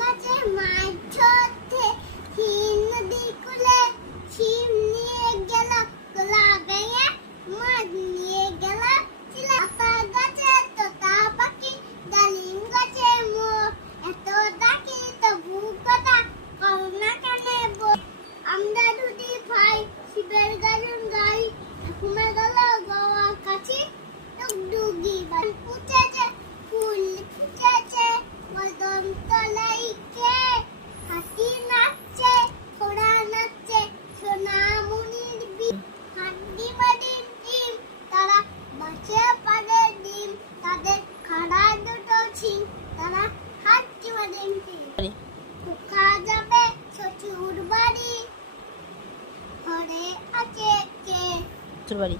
গাছে মাছ ধরতে নদী কূলে ছিপ নিয়ে গেল লাগাইয়ে মাছ নিয়ে গেল চিলাতা গাছে তোতা পাখি ডালিম গাছে মোর এত ডাকি তবু কথা কও না কেন আমরা দুটি ভাই শিবের গাজন গাই ঘুমে গেল গোয়ার কাছে ডুগডুগি উঠেছে ফুল ফুটেছে কদম তলায় কে হাতি নাচছে ঘোড়া নাচছে সোনামণির বিন হাড্ডি বাড়ির ডিম তারা বাঁচে পারে ডিম তাদের খাড়া দুটো ছিং তারা হাড্ডি বাড়ির ডিম খোকা যাবে শ্বশুর বাড়ি ঘরে আছে কে শ্বশুর বাড়ি